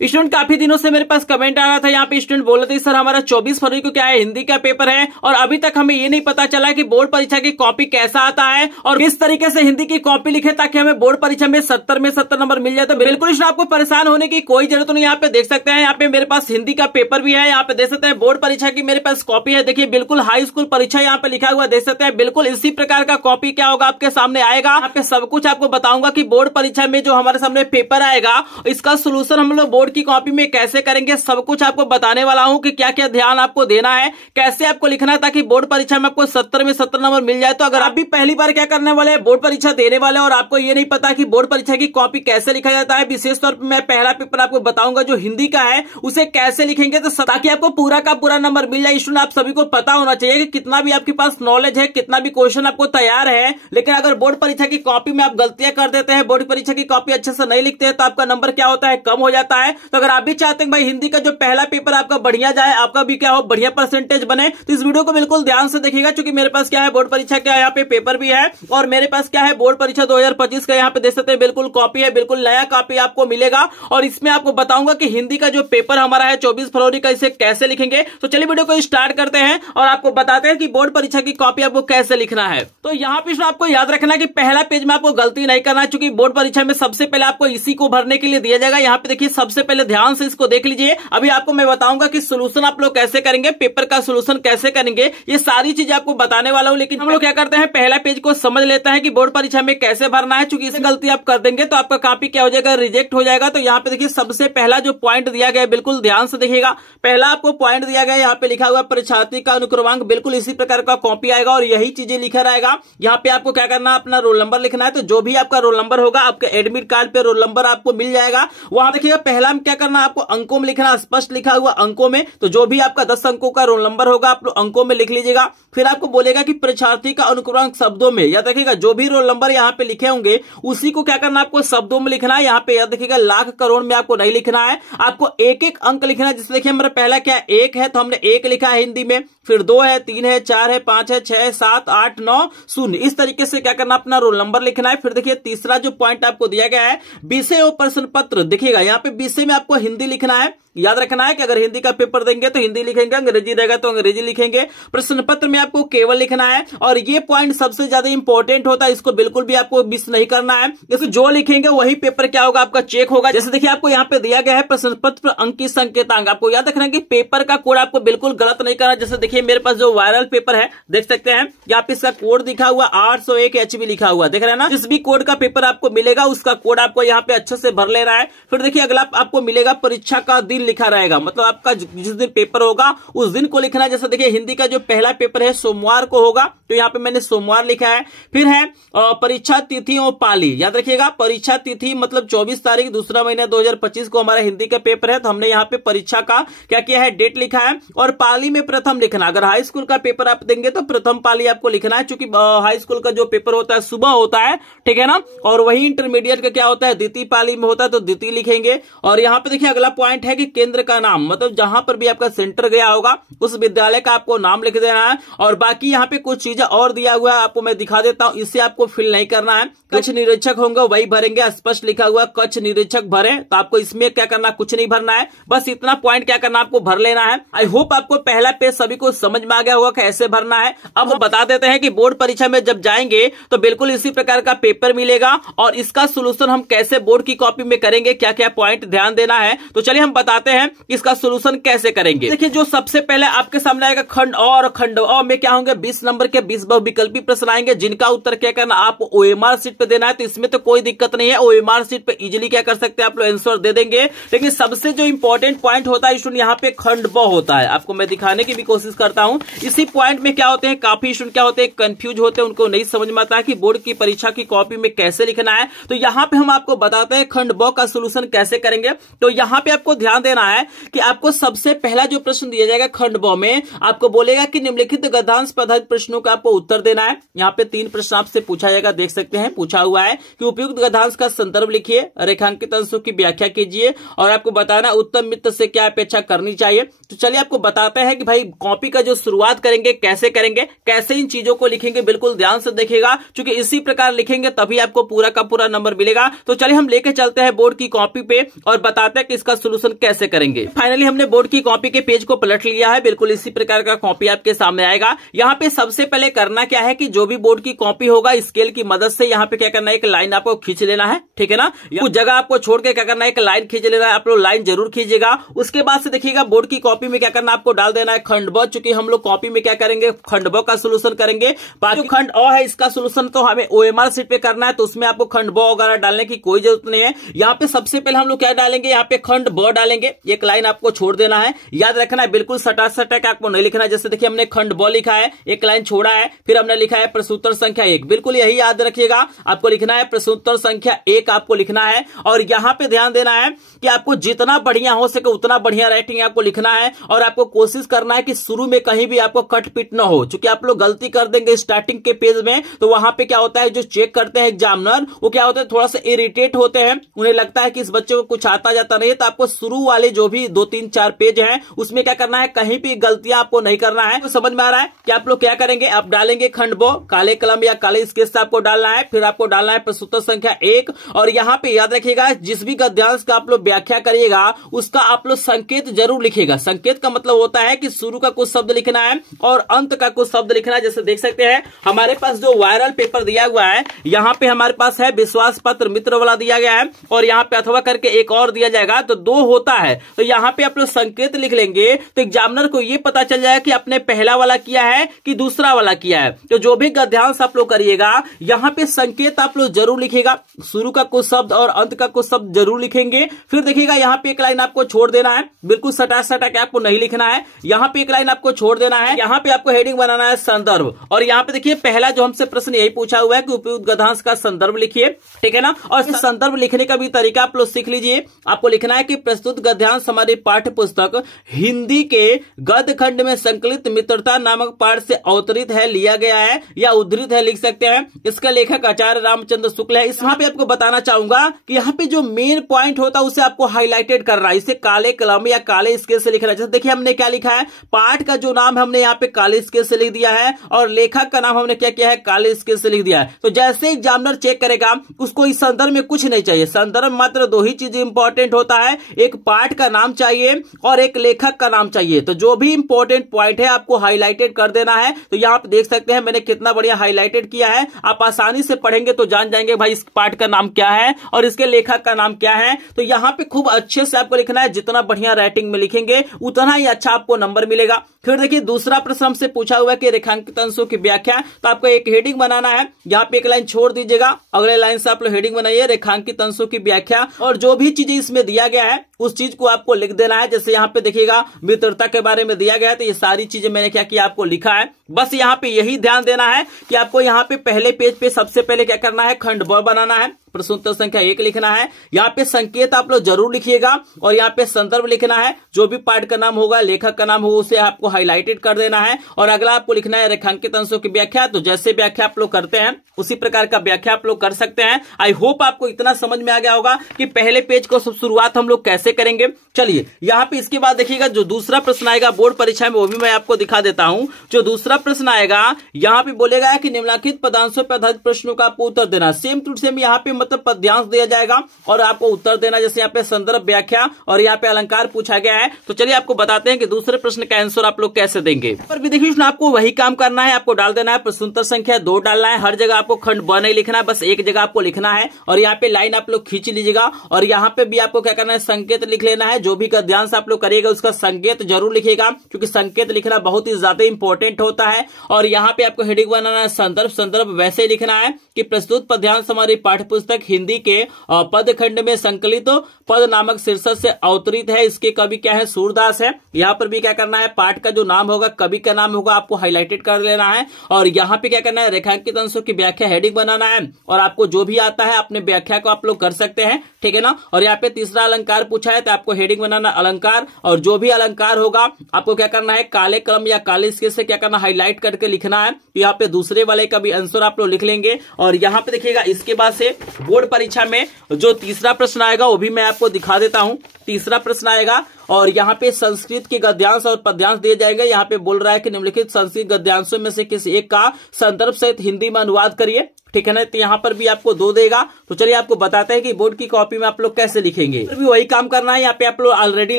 Student काफी दिनों से मेरे पास कमेंट आ रहा था, यहाँ पे स्टूडेंट बोल रहे थे सर हमारा 24 फरवरी को क्या है हिंदी का पेपर है और अभी तक हमें ये नहीं पता चला कि बोर्ड परीक्षा की कॉपी कैसा आता है और किस तरीके से हिंदी की कॉपी लिखे ताकि हमें बोर्ड परीक्षा में 70 नंबर मिल जाए। तो बिल्कुल स्टूडेंट आपको परेशान होने की कोई जरूरत नहीं। यहाँ पे देख सकते हैं, यहाँ पे मेरे पास हिंदी का पेपर भी है, यहाँ पे देख सकते हैं बोर्ड परीक्षा की मेरे पास कॉपी है। देखिए बिल्कुल हाई स्कूल परीक्षा यहाँ पे लिखा हुआ देख सकते हैं। बिल्कुल इसी प्रकार का कॉपी क्या होगा आपके सामने आएगा। यहाँ पे सब कुछ आपको बताऊंगा कि बोर्ड परीक्षा में जो हमारे सामने पेपर आएगा इसका सोल्यूशन हम लोग बोर्ड की कॉपी में कैसे करेंगे, सब कुछ आपको बताने वाला हूं कि क्या क्या ध्यान आपको देना है, कैसे आपको लिखना है ताकि बोर्ड परीक्षा में आपको 70 में 70 नंबर मिल जाए। तो अगर आप भी पहली बार क्या करने वाले हैं, बोर्ड परीक्षा देने वाले और आपको ये नहीं पता कि बोर्ड परीक्षा की कॉपी कैसे लिखा जाता है, विशेष तौर पर मैं पहला पेपर आपको बताऊंगा जो हिंदी का है उसे कैसे लिखेंगे तो ताकि आपको पूरा का पूरा नंबर मिल जाए। स्टूडेंट आप सभी को पता होना चाहिए कि कितना भी आपके पास नॉलेज है, कितना भी क्वेश्चन आपको तैयार है, लेकिन अगर बोर्ड परीक्षा की कॉपी में आप गलतियां कर देते हैं, बोर्ड परीक्षा की कॉपी अच्छे से नहीं लिखते हैं तो आपका नंबर क्या होता है, कम हो जाता है। तो अगर आप भी चाहते हैं भाई हिंदी का जो पहला पेपर आपका बढ़िया जाए, आपका भी क्या हो बढ़िया परसेंटेज बने, तो इस वीडियो को बिल्कुल ध्यान से देखिएगा क्योंकि मेरे पास क्या है बोर्ड परीक्षा का यहाँ पे पेपर भी है और मेरे पास क्या है बोर्ड परीक्षा 2025 का यहाँ पे देख सकते हैं बिल्कुल कॉपी है, बिल्कुल नया कॉपी आपको मिलेगा और इसमें आपको बताऊंगा कि हिंदी का जो पेपर हमारा है 24 फरवरी का इसे कैसे लिखेंगे। तो चलिए वीडियो को स्टार्ट करते हैं और आपको बताते हैं कि बोर्ड परीक्षा की कॉपी आपको कैसे लिखना है। तो यहाँ पे आपको याद रखना कि पहला पेज में आपको गलती नहीं करना है क्योंकि बोर्ड परीक्षा में सबसे पहले आपको इसी को भरने के लिए दिया जाएगा। यहाँ पे देखिए सबसे पहले ध्यान से इसको देख लीजिए। अभी आपको मैं बताऊंगा कि सोल्यूशन आप लोग कैसे करेंगे, पेपर का सोल्यूशन कैसे करेंगे, ये सारी चीजें आपको बताने वाला हूं। लेकिन हम लोग क्या करते हैं पहला पेज को समझ लेते हैं कि बोर्ड परीक्षा में कैसे भरना है, क्योंकि इसे गलती आप कर देंगे तो आपका कॉपी क्या हो जाएगा, रिजेक्ट हो जाएगा। तो यहाँ पे देखिए सबसे पहला जो पॉइंट दिया गया है बिल्कुल ध्यान से देखिएगा। पहला आपको पॉइंट दिया गया है, यहाँ पे लिखा हुआ परीक्षार्थी का अनुक्रमांक, बिल्कुल इसी प्रकार का कॉपी आएगा और यही चीजें लिखा रहेगा। यहाँ पे आपको क्या करना है, अपना रोल नंबर लिखना है। तो जो भी आपका रोल नंबर होगा आपके एडमिट कार्ड पे रोल नंबर आपको मिल जाएगा। वहां देखिएगा पहला में क्या करना है, आपको अंकों में लिखना, स्पष्ट लिखा हुआ अंकों में। तो जो भी आपका 10 अंकों का रोल नंबर होगा आप लोग अंकों में लिख लीजिएगा। फिर आपको बोलेगा कि परीक्षार्थी का अनुक्रमांक शब्दों में, याद रखिएगा जो भी रोल नंबर यहाँ पे लिखे होंगे उसी को क्या करना है, आपको शब्दों में लिखना है। यहाँ पे याद रखिएगा लाख करोड़ में आपको नहीं लिखना है, आपको एक एक अंक लिखना है। जैसे देखिए हमारा पहला क्या 1 है तो हमने 1 लिखा है हिंदी में, फिर 2 है, 3 है, 4 है, 5 है, 6 है, 7, 8, 9, 0, इस तरीके से क्या करना अपना रोल नंबर लिखना है। फिर देखिए तीसरा जो पॉइंट आपको दिया गया है विषय और प्रश्न पत्र, देखिएगा यहाँ पे विषय में आपको हिंदी लिखना है। याद रखना है कि अगर हिंदी का पेपर देंगे तो हिंदी लिखेंगे, अंग्रेजी रहेगा तो अंग्रेजी लिखेंगे। प्रश्न पत्र में आपको केवल लिखना है और ये पॉइंट सबसे ज्यादा इंपॉर्टेंट होता है, इसको बिल्कुल भी आपको मिस नहीं करना है। जैसे जो लिखेंगे वही पेपर क्या होगा आपका चेक होगा। जैसे देखिए आपको यहाँ पे दिया गया है प्रश्न पत्र अंक की संकेतांक, आपको याद रखना है कि पेपर का कोड आपको बिल्कुल गलत नहीं करना। जैसे देखिए मेरे पास जो वायरल पेपर है देख सकते हैं, यहाँ पे इसका कोड दिखा हुआ 801 HB लिखा हुआ, देख रहे हैं ना। जिस भी कोड का पेपर आपको मिलेगा उसका कोड आपको यहाँ पे अच्छे से भर लेना है। फिर देखिए अगला आपको मिलेगा परीक्षा का दिन लिखा रहेगा, मतलब आपका जिस दिन पेपर होगा उस दिन को लिखना है। जैसे देखिए हिंदी का जो पहला पेपर है सोमवार को होगा तो यहाँ पे मैंने सोमवार लिखा है। फिर है परीक्षा तिथि और पाली, याद रखिएगा परीक्षा तिथि मतलब 24 तारीख दूसरा महीना 2025 को हमारा हिंदी का पेपर है तो हमने यहाँ पे परीक्षा का क्या किया है, डेट लिखा है। और पाली में प्रथम लिखना, अगर हाई स्कूल का पेपर आप देंगे तो प्रथम पाली आपको लिखना है, क्योंकि हाई स्कूल का जो पेपर होता है सुबह होता है, ठीक है ना। और वही इंटरमीडिएट का क्या होता है, द्वितीय पाली में होता है तो द्वितीय लिखेंगे। और यहाँ पे देखिए अगला पॉइंट है कि केंद्र का नाम, मतलब जहां पर भी आपका सेंटर गया होगा उस विद्यालय का आपको नाम लिख देना है। और बाकी यहाँ पे कुछ चीजें और दिया हुआ है, आपको मैं दिखा देता हूं, इससे आपको फिल नहीं करना है। कक्ष निरीक्षक होंगे वही भरेंगे, स्पष्ट लिखा हुआ कक्ष निरीक्षक भरे, तो आपको इसमें क्या करना, कुछ नहीं भरना है, बस इतना पॉइंट क्या करना आपको भर लेना है। आई होप आपको पहला पेज सभी को समझ में आ गया होगा कैसे भरना है। अब बता देते हैं कि बोर्ड परीक्षा में जब जाएंगे तो बिल्कुल इसी प्रकार का पेपर मिलेगा और इसका सोल्यूशन हम कैसे बोर्ड की कॉपी में करेंगे, क्या क्या पॉइंट ध्यान देना है। तो चलिए हम बताते हैं इसका सोल्यूशन कैसे करेंगे। देखिए जो सबसे पहले आपके सामने आएगा खंड और खंड अ में क्या होंगे 20 नंबर के 20 बहुविकल्पी प्रश्न आएंगे, जिनका उत्तर क्या करना आपको ओएमआर सीट पे देना है। तो इसमें तो कोई दिक्कत नहीं है, ओएमआर सीट पे इजीली क्या कर सकते हैं आप लोग आंसर दे देंगे। लेकिन सबसे जो इंपॉर्टेंट पॉइंट होता है स्टूडेंट यहाँ पे खंड ब होता है, आपको मैं दिखाने की भी कोशिश करता हूं। इसी पॉइंट में क्या होते हैं, काफी स्टूडेंट क्या होते हैं कंफ्यूज होते हैं, उनको नहीं समझ में आता है कि बोर्ड की परीक्षा की कॉपी में कैसे लिखना है। तो यहाँ पे हम आपको बताते हैं खंड ब का सोल्यूशन कैसे करेंगे। तो यहाँ पे आपको ध्यान देना है कि आपको सबसे पहला जो प्रश्न दिया जाएगा खंड ब में, आपको बोलेगा कि निम्नलिखित गद्यांश पर आधारित प्रश्नों का आपको उत्तर देना है। यहाँ पे 3 प्रश्न आपसे पूछा जाएगा, देख सकते हैं पूछा हुआ है कि उपयुक्त गद्यांश का संदर्भ लिखिए, रेखांकित अंशों की व्याख्या कीजिए और आपको बताना उत्तम मित्र से क्या अपेक्षा करनी चाहिए। तो चलिए आपको बताते हैं कि भाई कॉपी का जो शुरुआत करेंगे कैसे करेंगे, कैसे इन चीजों को लिखेंगे, बिल्कुल ध्यान से देखिएगा क्योंकि इसी प्रकार लिखेंगे तभी आपको पूरा का पूरा नंबर मिलेगा। तो चलिए हम लेके चलते हैं बोर्ड की कॉपी पे और बताते हैं कि इसका सोल्यूशन कैसे करेंगे। फाइनली हमने बोर्ड की कॉपी के पेज को पलट लिया है। बिल्कुल इसी प्रकार का कॉपी आपके सामने आएगा। यहाँ पे सबसे पहले करना क्या है कि जो भी बोर्ड की कॉपी होगा स्केल की मदद से यहाँ पे क्या करना है, एक लाइन आपको खींच लेना है, ठीक है ना। कुछ जगह आपको छोड़ के क्या करना है, एक लाइन खींच लेना है। आप लोग लाइन जरूर खींचेगा। उसके बाद से देखिएगा बोर्ड की कॉपी में क्या करना आपको डाल देना है खंड ब। चूंकि हम लोग कॉपी में क्या करेंगे, खंड ब का सोल्यूशन करेंगे। बाकी खंड अ है, इसका सोल्यूशन तो हमें OMR शीट पे करना है, तो उसमें आपको खंड ब वगैरह डालने की कोई जरूरत नहीं है। यहाँ पे सबसे पहले हम लोग क्या डालेंगे, यहाँ पे खंड ब डालेंगे। एक लाइन आपको छोड़ देना है, याद रखना है, बिल्कुल सटा सटा के आपको नहीं लिखना है। जैसे देखिए हमने खंड ब लिखा है, एक लाइन छोड़ा है, फिर हमने लिखा है प्रश्नोत्तर संख्या 1। बिल्कुल यही याद रखिएगा, आपको लिखना है प्रश्नोत्तर संख्या 1 आपको लिखना है। और यहाँ पे ध्यान देना है कि आपको जितना बढ़िया हो सके उतना बढ़िया राइटिंग आपको लिखना है। और आपको कोशिश करना है कि शुरू में कहीं भी आपको कट पिट न हो। चूंकि आप लोग गलती कर देंगे स्टार्टिंग के पेज में, तो वहां पे क्या होता है, जो चेक करते हैं एग्जामिनर, वो क्या होता है, थोड़ा सा इरिटेट होते हैं। उन्हें लगता है कि इस बच्चे को कुछ आता जाता नहीं है। तो आपको शुरू वाले जो भी 2, 3, 4 पेज हैं उसमें क्या करना है, कहीं भी गलतियां आपको नहीं करना है। तो समझ में आ रहा है कि आप लोग क्या करेंगे, आप डालेंगे खंड ब, काले कलम या काले स्केच से आपको डालना है। फिर आपको डालना है प्रश्नोत्तर संख्या 1। और यहाँ पे याद रखिएगा, जिस भी गद्यांश का आप लोग व्याख्या करिएगा उसका आप लोग संकेत जरूर लिखिएगा। संकेत का मतलब होता है कि शुरू का कुछ शब्द लिखना है और अंत का कुछ शब्द लिखना है। जैसे देख सकते हैं हमारे पास जो वायरल पेपर दिया हुआ है, यहाँ पे हमारे पास है विश्वास पत्र मित्र वाला दिया गया है, और यहाँ पे अथवा करके एक और दिया जाएगा, तो 2 होता है। तो यहाँ पे आप लोग संकेत लिख लेंगे, तो एग्जामिनर को ये पता चल जाएगा कि आपने पहला वाला किया है कि दूसरा वाला किया है। तो जो भी गद्यांश आप लोग करिएगा, यहाँ पे संकेत आप लोग जरूर लिखिएगा। शुरू का कुछ शब्द और अंत का कुछ शब्द जरूर लिखेंगे। फिर देखिएगा यहाँ पे एक लाइन आपको छोड़ देना है, बिल्कुल सटा सटा के आपको नहीं लिखना है। यहाँ पे एक लाइन आपको छोड़ देना है। यहाँ पे आपको हेडिंग बनाना है संदर्भ। और यहाँ पे देखिए पहला जो हमसे प्रश्न यही पूछा हुआ है कि उपयुक्त गद्यांश का संदर्भ लिखिए, ठीक है ना। और संदर्भ लिखने का भी तरीका आप लोग सीख लीजिए। आपको लिखना है कि प्रस्तुत गद्यांश हमारी पाठ्य पुस्तक हिंदी के गद्य खंड में संकलित मित्रता नामक पाठ से अवतरित है, लिया गया है या उद्धृत है, लिख सकते हैं। इसका लेखक आचार्य रामचंद्र शुक्ल है। यहाँ पे आपको बताना चाहूंगा कि यहाँ पे जो मेन पॉइंट होता है उसे आपको हाईलाइटेड करना है। इसे काले कलम या काले स्केल से लिखना है। जैसे देखिए हमने क्या लिखा है, पाठ का जो नाम हमने यहाँ पे काले स्केल से लिख दिया है और लेखक का नाम हमने क्या किया है, काले स्केल से लिख दिया है। तो जैसे एग्जामिनर चेक करेगा, उसको इस संदर्भ में कुछ नहीं चाहिए। संदर्भ मात्र 2 ही चीजें इंपॉर्टेंट होता है, एक पाठ का नाम चाहिए और एक लेखक का नाम चाहिए। तो जो भी इंपॉर्टेंट पॉइंट है आपको हाईलाइटेड कर देना है। तो यहाँ पे देख सकते हैं मैंने कितना बढ़िया हाईलाइटेड किया है। आप आसानी से पढ़ेंगे तो जान जाएंगे भाई इस पाठ का नाम क्या है और इसके लेखक का नाम क्या है। तो यहाँ पे खूब अच्छे से आपको लिखना है। जितना बढ़िया राइटिंग में लिखेंगे उतना ही अच्छा आपको नंबर मिलेगा। फिर देखिए दूसरा प्रश्न हमसे पूछा हुआ है कि रेखांकित अंशों की व्याख्या। तो आपको एक हेडिंग बनाना है, यहाँ पे एक लाइन छोड़ दीजिएगा, अगले लाइन से आप लोग हेडिंग बनाइए रेखांकित अंशों की व्याख्या। और जो भी चीजें इसमें दिया गया है उस चीज को आपको लिख देना है। जैसे यहाँ पे देखिएगा मित्रता के बारे में दिया गया है, तो ये सारी चीजें मैंने क्या किया, आपको लिखा है। बस यहाँ पे यही ध्यान देना है कि आपको यहाँ पे पहले पेज पे सबसे पहले क्या करना है, खंड ब बनाना है, प्रश्नोत्तर संख्या 1 लिखना है। यहाँ पे संकेत आप लोग जरूर लिखिएगा और यहाँ पे संदर्भ लिखना है। जो भी पाठ का नाम होगा, लेखक का नाम होगा, उसे आपको हाईलाइटेड कर देना है। और अगला आपको लिखना है रेखांकित अंशों की व्याख्या। तो जैसे व्याख्या आप लोग करते हैं उसी प्रकार का व्याख्या आप लोग कर सकते हैं। आई होप आपको इतना समझ में आ गया होगा कि पहले पेज को शुरुआत हम लोग कैसे करेंगे। चलिए यहाँ पे इसके बाद देखिएगा जो दूसरा प्रश्न आएगा बोर्ड परीक्षा में, वो भी मैं आपको दिखा देता हूं। जो दूसरा प्रश्न आएगा यहाँ पे बोलेगा कि निम्नलिखित पदांशों पर आधारित प्रश्नों का आपको उत्तर देना। सेम टू सेम यहाँ पे मतलब पद्यांश दिया जाएगा और आपको उत्तर देना। जैसे यहाँ पे संदर्भ, व्याख्या और यहाँ पे अलंकार पूछा गया है। तो चलिए आपको बताते हैं कि दूसरे प्रश्न का आंसर आप लोग कैसे देंगे। पर भी देखिए आपको वही काम करना है। आपको डाल देना है प्रश्नोत्तर संख्या 2 डालना है। हर जगह आपको खंड ब नहीं लिखना है, बस एक जगह आपको लिखना है। और यहाँ पे लाइन आप लोग खींच लीजिएगा और यहाँ पे भी आपको क्या करना है, संकेत लिख लेना है। जो भी गद्यांश आप लोग करिएगा उसका संकेत जरूर लिखिएगा, क्योंकि संकेत लिखना बहुत ही ज्यादा इंपॉर्टेंट होता है। और यहाँ पे आपको हेडिंग बनाना है संदर्भ। संदर्भ वैसे ही लिखना है कि प्रस्तुत पद्यांश हमारी पाठ्यपुस्तक हिंदी के पद खंड में संकलित पद नामक शीर्षक से अवतरित है। इसके कवि क्या है, सूरदास है। यहाँ पर भी क्या करना है, पाठ का जो नाम होगा, कवि का नाम होगा, आपको हाईलाइटेड कर लेना है। और यहाँ पे क्या करना है, रेखांकित अंशों की व्याख्या हेडिंग बनाना है। और आपको जो भी आता है अपने व्याख्या को आप लोग कर सकते हैं, ठीक है ना। और यहाँ पे तीसरा अलंकार पूछा है तो आपको हेडिंग बनाना अलंकार। और जो भी अलंकार होगा आपको क्या करना है, काले कलम या काले स्केच से क्या करना, हाईलाइट करके लिखना है। यहाँ पे दूसरे वाले का भी आंसर आप लोग लिख लेंगे। और यहाँ पे देखिएगा इसके बाद से बोर्ड परीक्षा में जो तीसरा प्रश्न आएगा वो भी मैं आपको दिखा देता हूं। तीसरा प्रश्न आएगा और यहाँ पे संस्कृत के गद्यांश और पद्यांश दिए जाएंगे। यहाँ पे बोल रहा है कि निम्नलिखित संस्कृत गद्यांशों में से किसी एक का संदर्भ सहित हिंदी में अनुवाद करिए, ठीक है ना। तो यहाँ पर भी आपको 2 देगा। तो चलिए आपको बताते हैं कि बोर्ड की कॉपी में आप लोग कैसे लिखेंगे। फिर भी वही काम करना है। यहाँ पे आप लोग ऑलरेडी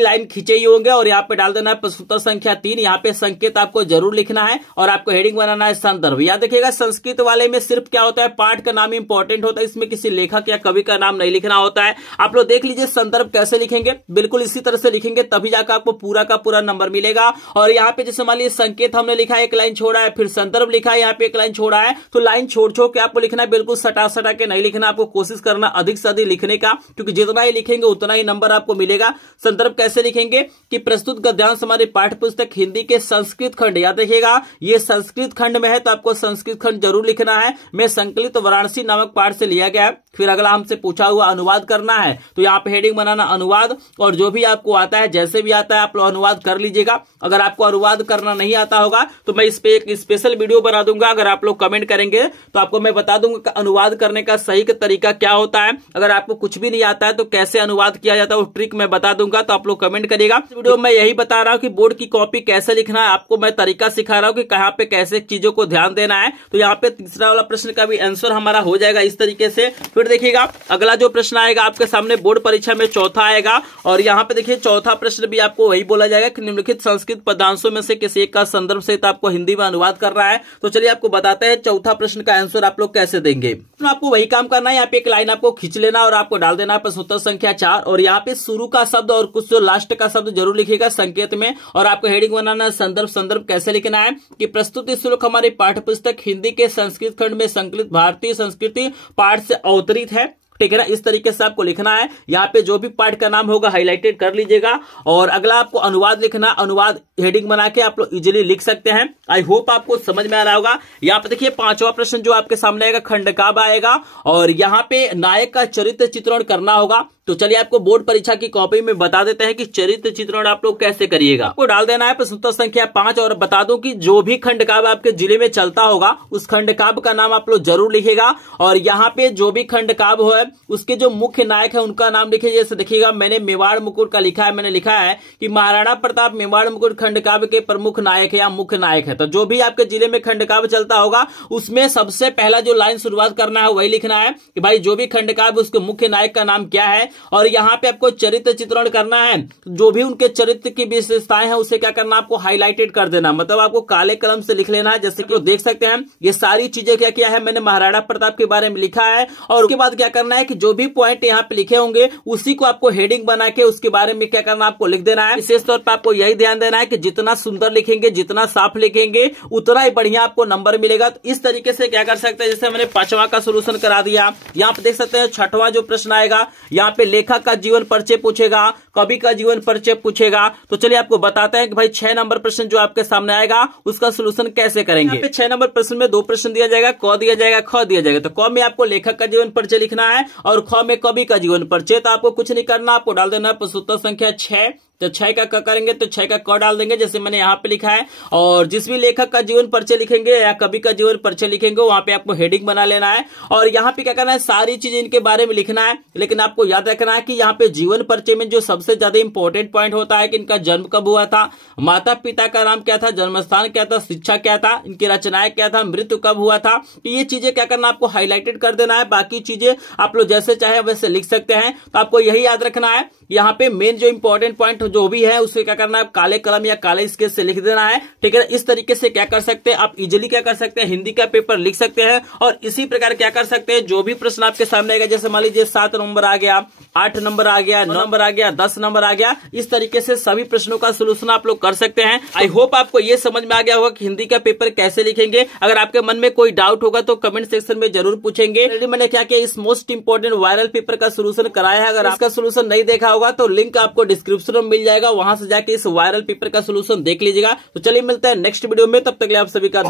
लाइन खींचे ही होंगे और यहाँ पे डाल देना है प्रश्नोत्तर संख्या 3। यहाँ पे संकेत आपको जरूर लिखना है और आपको हेडिंग बनाना है संदर्भ। याद देखिएगा संस्कृत वाले में सिर्फ क्या होता है, पाठ का नाम इंपॉर्टेंट होता है, इसमें किसी लेखक या कवि का नाम नहीं लिखना होता है। आप लोग देख लीजिए संदर्भ कैसे लिखेंगे, बिल्कुल इसी तरह से लिखेंगे तभी जाकर आपको पूरा का पूरा नंबर मिलेगा। और यहाँ पे जैसे मान लीजिए संकेत हमने लिखा है, एक लाइन छोड़ा है, फिर संदर्भ लिखा है, यहाँ पे एक लाइन छोड़ा है, तो लाइन छोड़ छोड़ के आपको लिखना है, बिल्कुल सटा सटा के नहीं लिखना। आपको कोशिश करना अधिक से अधिक लिखने का, क्योंकि जितना ही लिखेंगे उतना ही नंबर आपको मिलेगा। संदर्भ कैसे लिखेंगे कि प्रस्तुत गद्यांश हमारी पाठ्य पुस्तक हिंदी के संस्कृत खंड, याद रखिएगा ये संस्कृत खंड में है तो आपको संस्कृत खंड जरूर लिखना है, में संकलित वाराणसी नामक पाठ से लिया गया है। फिर अगला हमसे पूछा हुआ अनुवाद करना है, तो यहाँ पे हेडिंग बनाना अनुवाद, और जो भी आपको आता है जैसे भी आता है आप लोग अनुवाद कर लीजिएगा। अगर आपको अनुवाद करना नहीं आता होगा तो मैं इस पे एक स्पेशल वीडियो बना दूंगा, अगर आप लोग कमेंट करेंगे तो आपको मैं बता दूंगा कि अनुवाद करने का सही तरीका क्या होता है। अगर आपको कुछ भी नहीं आता है तो कैसे अनुवाद किया जाता है वो ट्रिक मैं बता दूंगा, तो आप लोग कमेंट करिएगा। वीडियो में यही बता रहा हूँ कि बोर्ड की कॉपी कैसे लिखना है, आपको मैं तरीका सिखा रहा हूँ कि कहाँ पे कैसे चीजों को ध्यान देना है। तो यहाँ पे तीसरा वाला प्रश्न का भी आंसर हमारा हो जाएगा इस तरीके से। फिर देखिएगा अगला जो प्रश्न आएगा आपके सामने बोर्ड परीक्षा में चौथा आएगा, और यहाँ पे देखिए चौथा प्रश्न भी आपको वही बोला जाएगा कि निम्नलिखित संस्कृत पदांशों में से किसी एक का संदर्भ सहित आपको हिंदी में अनुवाद करना है। तो चलिए आपको बताते हैं चौथा प्रश्न का आंसर आप लोग कैसे देंगे। तो आपको वही काम करना है, यहाँ पे एक लाइन आपको खींच लेना और आपको डाल देना है प्रश्नोत्तर संख्या 4, और यहाँ पे शुरू का शब्द और कुछ जो लास्ट का शब्द जरूर लिखिएगा संकेत में, और आपको हेडिंग बनाना है संदर्भ। संदर्भ कैसे लिखना है कि प्रस्तुत श्लोक हमारी पाठ्य पुस्तक हिंदी के संस्कृत खंड में संकलित भारतीय संस्कृति पाठ से अवतरित है, ठीक है ना। इस तरीके से आपको लिखना है। यहाँ पे जो भी पार्ट का नाम होगा हाईलाइटेड कर लीजिएगा। और अगला आपको अनुवाद लिखना, अनुवाद हेडिंग बना के आप लोग इजीली लिख सकते हैं। आई होप आपको समझ में आ रहा होगा। यहाँ पे देखिए पांचवा प्रश्न जो आपके सामने आएगा खंड काव्य आएगा, और यहाँ पे नायक का चरित्र चित्रण करना होगा। तो चलिए आपको बोर्ड परीक्षा की कॉपी में बता देते हैं कि चरित्र चित्रण आप लोग कैसे करिएगा। आपको डाल देना है प्रश्नोत्तर संख्या 5, और बता दूं कि जो भी खंड काव्य आपके जिले में चलता होगा उस खंड काव्य का नाम आप लोग जरूर लिखेगा। और यहाँ पे जो भी खंड काव्य हो उसके जो मुख्य नायक है उनका नाम लिखिए। जैसे देखिएगा मैंने मेवाड़ मुकुट का लिखा है, मैंने लिखा है कि महाराणा प्रताप मेवाड़ मुकुट खंड काव्य के प्रमुख नायक है या मुख्य नायक है। तो जो भी आपके जिले में खंड काव्य चलता होगा उसमें सबसे पहला जो लाइन शुरुआत करना है वही लिखना है कि भाई जो भी खंड काव्य उसके मुख्य नायक का नाम क्या है। और यहाँ पे आपको चरित्र चित्रण करना है, जो भी उनके चरित्र की विशेषताएं हैं उसे क्या करना, आपको हाईलाइटेड कर देना, मतलब आपको काले कलम से लिख लेना है। जैसे कि देख सकते हैं ये सारी चीजें क्या किया है मैंने महाराणा प्रताप के बारे में लिखा है। और उसके बाद क्या करना है कि जो भी पॉइंट यहाँ पे लिखे होंगे उसी को आपको हेडिंग बना के उसके बारे में क्या करना आपको लिख देना है। विशेष तौर पर आपको यही ध्यान देना है कि जितना सुंदर लिखेंगे, जितना साफ लिखेंगे उतना ही बढ़िया आपको नंबर मिलेगा। तो इस तरीके से क्या कर सकते हैं, जैसे मैंने 5वां का सोल्यूशन करा दिया। यहाँ पे देख सकते हैं 6वां जो प्रश्न आएगा यहाँ पे लेखक का जीवन परिचय पूछेगा, कवि का जीवन परिचय पूछेगा। तो चलिए आपको बताते हैं कि भाई 6 नंबर प्रश्न जो आपके सामने आएगा उसका सोल्यूशन कैसे करेंगे। यहाँ पे 6 नंबर प्रश्न में 2 प्रश्न दिया जाएगा, क दिया जाएगा, ख दिया जाएगा। तो क में आपको लेखक का जीवन परिचय लिखना है और ख में कवि का जीवन परिचय। तो आपको कुछ नहीं करना, आपको डाल देना है प्रश्नोत्तर संख्या 6। तो 6 का क करेंगे तो 6 का क डाल देंगे जैसे मैंने यहाँ पे लिखा है। और जिस भी लेखक का जीवन परिचय लिखेंगे या कवि का जीवन परिचय लिखेंगे वहां पे आपको हेडिंग बना लेना है। और यहाँ पे क्या करना है, सारी चीजें इनके बारे में लिखना है, लेकिन आपको याद रखना है कि यहाँ पे जीवन परिचय में जो सबसे ज्यादा इंपॉर्टेंट पॉइंट होता है कि इनका जन्म कब हुआ था, माता पिता का नाम क्या था, जन्म स्थान क्या था, शिक्षा क्या था, इनकी रचनाएं क्या था, मृत्यु कब हुआ था। ये चीजें क्या करना आपको हाईलाइटेड कर देना है। बाकी चीजें आप लोग जैसे चाहे वैसे लिख सकते हैं। तो आपको यही याद रखना है, यहाँ पे मेन जो इंपॉर्टेंट पॉइंट जो भी है उसे क्या करना है काले कलम या काले स्केच से लिख देना है, ठीक है। इस तरीके से क्या कर सकते हैं आप इजीली क्या कर सकते हैं हिंदी का पेपर लिख सकते हैं। और इसी प्रकार क्या कर सकते हैं जो भी प्रश्न आपके सामने आएगा, जैसे मान लीजिए 7 नंबर आ गया, 8 नंबर आ गया, 9 नंबर आ गया, 10 नंबर आ गया, इस तरीके से सभी प्रश्नों का सोल्यूशन आप लोग कर सकते हैं। आई होप आपको ये समझ में आ गया होगा कि हिंदी का पेपर कैसे लिखेंगे। अगर आपके मन में कोई डाउट होगा तो कमेंट सेक्शन में जरूर पूछेंगे। मैंने क्या किया, इस मोस्ट इंपोर्टेंट वायरल पेपर का सोल्यूशन कराया है। अगर आपका सोल्यूशन नहीं देखा होगा तो लिंक आपको डिस्क्रिप्शन में मिल जाएगा, वहां से जाके इस वायरल पेपर का सोल्यूशन देख लीजिएगा। तो चलिए मिलते हैं नेक्स्ट वीडियो में, तब तक के लिए आप सभी का